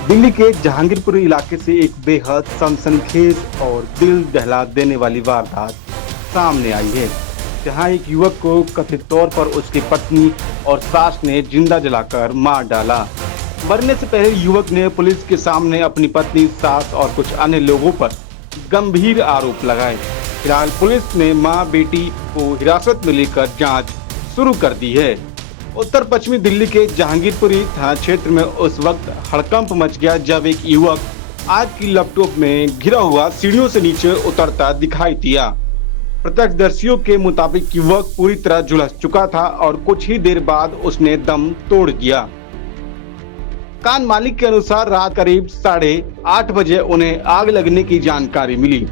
दिल्ली के जहांगीरपुर इलाके से एक बेहद सनसनीखेज और दिल दहला देने वाली वारदात सामने आई है, जहां एक युवक को कथित तौर पर उसकी पत्नी और सास ने जिंदा जलाकर मार डाला। मरने से पहले युवक ने पुलिस के सामने अपनी पत्नी, सास और कुछ अन्य लोगों पर गंभीर आरोप लगाए। फिलहाल पुलिस ने मां बेटी को हिरासत में लेकर जांच शुरू कर दी है। उत्तर पश्चिमी दिल्ली के जहांगीरपुरी थाना क्षेत्र में उस वक्त हड़कंप मच गया जब एक युवक आग की लपटों में घिरा हुआ सीढ़ियों से नीचे उतरता दिखाई दिया। प्रत्यक्षदर्शियों के मुताबिक युवक पूरी तरह झुलस चुका था और कुछ ही देर बाद उसने दम तोड़ दिया। मकान मालिक के अनुसार रात करीब 8:30 बजे उन्हें आग लगने की जानकारी मिली।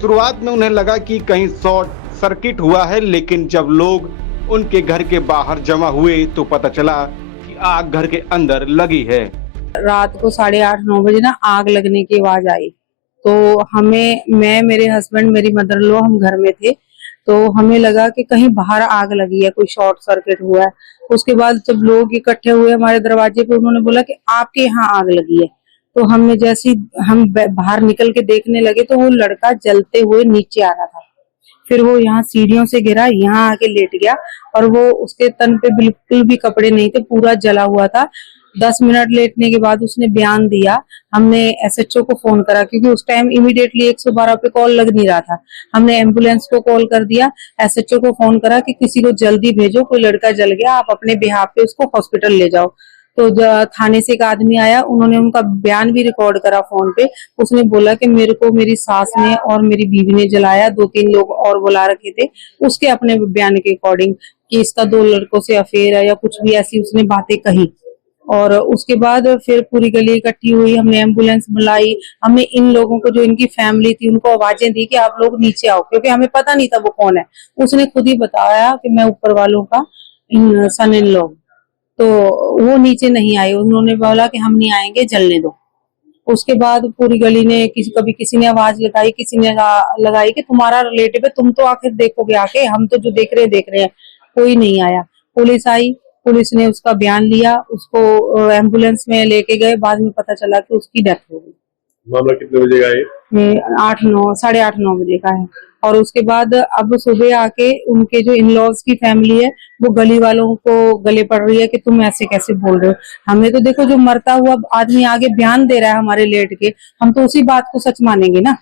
शुरुआत में उन्हें लगा कि कहीं शॉर्ट सर्किट हुआ है, लेकिन जब लोग उनके घर के बाहर जमा हुए तो पता चला कि आग घर के अंदर लगी है। रात को 8:30-9 बजे ना आग लगने की आवाज आई, तो मैं मेरे हस्बैंड, मेरी मदर इन लॉ हम घर में थे, तो हमें लगा कि कहीं बाहर आग लगी है, कोई शॉर्ट सर्किट हुआ है। उसके बाद जब लोग इकट्ठे हुए हमारे दरवाजे पे, उन्होंने बोला कि आपके यहाँ आग लगी है। तो हमने जैसे हम बाहर निकल के देखने लगे तो वो लड़का जलते हुए नीचे आ रहा था। फिर वो यहाँ सीढ़ियों से गिरा, यहाँ आके लेट गया और वो उसके तन पे बिल्कुल भी कपड़े नहीं थे, पूरा जला हुआ था। 10 मिनट लेटने के बाद उसने बयान दिया। हमने एसएचओ को फोन करा क्योंकि उस टाइम इमीडिएटली 112 पे कॉल लग नहीं रहा था। हमने एम्बुलेंस को कॉल कर दिया, एसएचओ को फोन करा कि किसी को जल्दी भेजो, कोई लड़का जल गया, आप अपने बिहाफ पे उसको हॉस्पिटल ले जाओ। तो थाने से एक आदमी आया, उन्होंने उनका बयान भी रिकॉर्ड करा फोन पे। उसने बोला कि मेरे को मेरी सास ने और मेरी बीवी ने जलाया, 2-3 लोग और बुला रखे थे। उसके अपने बयान के अकॉर्डिंग कि इसका 2 लड़कों से अफेयर है या कुछ भी ऐसी उसने बातें कही। और उसके बाद फिर पूरी गली इकट्ठी हुई, हमने एम्बुलेंस बुलाई, हमने इन लोगों को, जो इनकी फैमिली थी, उनको आवाजें दी कि आप लोग नीचे आओ, क्योंकि हमें पता नहीं था वो कौन है। उसने खुद ही बताया कि मैं ऊपर वालों का सन इन लॉ। तो वो नीचे नहीं आए, उन्होंने बोला कि हम नहीं आएंगे, जलने दो। उसके बाद पूरी गली ने कभी किसी ने आवाज लगाई, किसी ने लगाई कि तुम्हारा रिलेटिव है, तुम तो आखिर देखोगे आके, हम तो जो देख रहे हैं। कोई नहीं आया। पुलिस आई, पुलिस ने उसका बयान लिया, उसको एम्बुलेंस में लेके गए। बाद में पता चला कि उसकी डेथ हो गई। मामला कितने बजे का है? 8-9, 8:30-9 बजे का है। और उसके बाद अब सुबह आके उनके जो इन-लॉज की फैमिली है, वो गली वालों को गले पड़ रही है कि तुम ऐसे कैसे बोल रहे हो। हमें तो देखो, जो मरता हुआ आदमी आगे बयान दे रहा है हमारे लेट के, हम तो उसी बात को सच मानेंगे ना।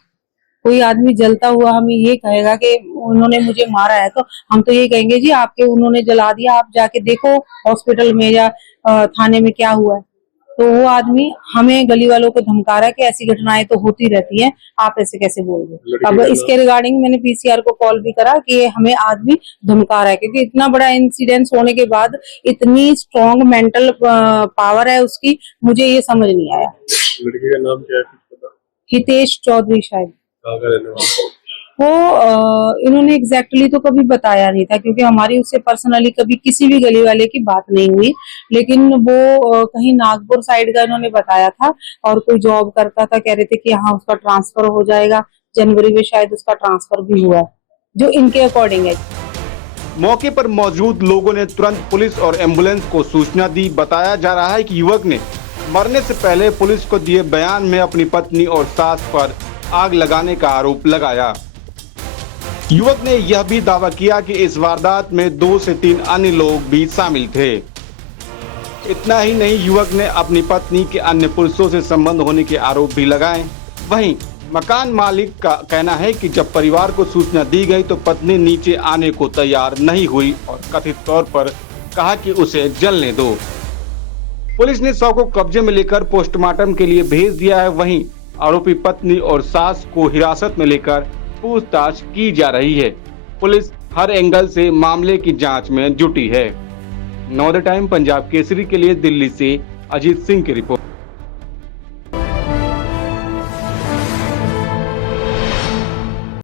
कोई आदमी जलता हुआ हमें ये कहेगा कि उन्होंने मुझे मारा है, तो हम तो ये कहेंगे जी आपके उन्होंने जला दिया, आप जाके देखो हॉस्पिटल में या थाने में क्या हुआ है। तो वो आदमी हमें गली वालों को धमका रहा है कि ऐसी घटनाएं तो होती रहती हैं, आप ऐसे कैसे बोल रहे हो। अब इसके रिगार्डिंग मैंने पीसीआर को कॉल भी करा कि हमें आदमी धमका रहा है, क्योंकि इतना बड़ा इंसिडेंस होने के बाद इतनी स्ट्रॉन्ग मेंटल पावर है उसकी, मुझे ये समझ नहीं आया। लड़के का नाम क्या है कुछ पता? हितेश चौधरी शायद। कहाँ का रहने वाला? वो इन्होंने एग्जैक्टली तो कभी बताया नहीं था, क्योंकि हमारी उससे पर्सनली कभी किसी भी गली वाले की बात नहीं हुई। लेकिन वो कहीं नागपुर साइड का इन्होंने बताया था और कोई जॉब करता था। कह रहे थे कि हाँ उसका ट्रांसफर हो जाएगा, जनवरी में शायद उसका ट्रांसफर भी हुआ है, जो इनके अकॉर्डिंग है। मौके पर मौजूद लोगों ने तुरंत पुलिस और एम्बुलेंस को सूचना दी। बताया जा रहा है कि युवक ने मरने से पहले पुलिस को दिए बयान में अपनी पत्नी और सास पर आग लगाने का आरोप लगाया। युवक ने यह भी दावा किया कि इस वारदात में 2 से 3 अन्य लोग भी शामिल थे। इतना ही नहीं, युवक ने अपनी पत्नी के अन्य पुरुषों से संबंध होने के आरोप भी लगाए। वहीं मकान मालिक का कहना है कि जब परिवार को सूचना दी गई तो पत्नी नीचे आने को तैयार नहीं हुई और कथित तौर पर कहा कि उसे जलने दो। पुलिस ने शव को कब्जे में लेकर पोस्टमार्टम के लिए भेज दिया है। वहीं आरोपी पत्नी और सास को हिरासत में लेकर पूछताछ की जा रही है। पुलिस हर एंगल से मामले की जांच में जुटी है। Now the time Punjab Kesari के लिए दिल्ली से अजीत सिंह की रिपोर्ट।